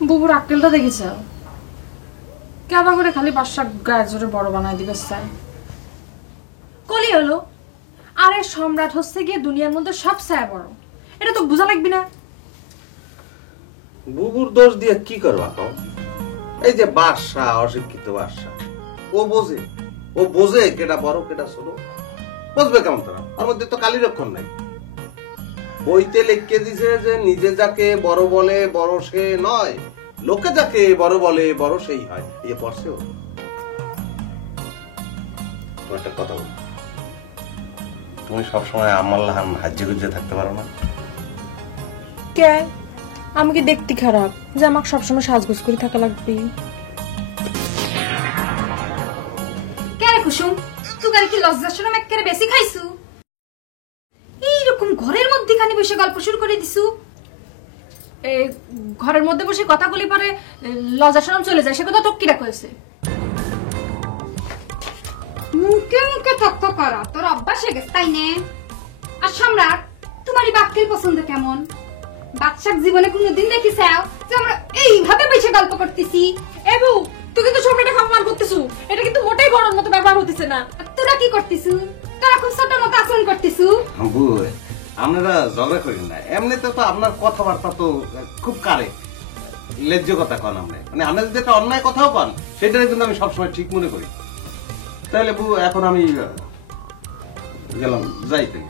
বুবুর আক্কেলটা দেখেছ কেমন করে খালি বাসা গায়ের জোরে বড় বানায় দিবে স্যার কলি হলো আরে সম্রাট হচ্ছে গিয়ে দুনিয়ার মধ্যে সবচেয়ে বড় এটা তো বোঝা লাগবে না বুবুর দোষ দিয়ে কি করবা কও এই যে বাদশা অশিক্ষিত বাদশা ও বোঝে কেটা বড় কেটা ছোট বুঝবে কেমন তারা ওর মধ্যে তো কালি রক্ষণ নাই বইতে লিখে দিছে যে নিজে যাকে বড় বলে বড় সে নয় লোকে যাকে বড় বলে বড় সেই হয় এই পড়ছেও একটা কথা বল তুমি সবসময় আমার হাজ্যে গুজ্জে থাকতে পারো না কে আমি কি দেখতে খারাপ যে আমাকে সবসময় সাজগোজ করে থাকা লাগবে কে কুসুম তুই কি লজ্জা শরম একেবারে বেশি খাইছু এইরকম ঘরের মধ্যে খানি বসে গল্প শুরু করে দিছু ঘরের মধ্যে বসে কথা বলি পরে লজ্জা শরম চলে যায় সে কথা তো কিরা কয়েছে মুখে মুখে তক্ক করা তোর অভ্যাস হয়ে গেছে তাই নে আর সম্রাট তোমারই বাক্যের পছন্দ কেমন বাদশার জীবনে কোনোদিন দেখিছাও যে আমরা এইভাবে বসে গল্প করতেছি এবু তুই কিন্তু সম্রাটে সম্মান করতেছু এটা কিন্তু মোটেই বড়র মতো ব্যবহার হতেছে না আর তোরা কি করতেছু তোরা খুব ছোট মতো আচরণ করতেছু আপনারা ঝগড়া করেন না এমনিতে তো আপনার কথাবার্তা তো খুব কারেক্ট লেজ্জ কথা কন আপনি মানে আপনি যদি একটা অন্যায় কথাও কন সেটাই কিন্তু আমি সবসময় ঠিক মনে করি তাহলে বউ এখন আমি গেলাম যাই তাই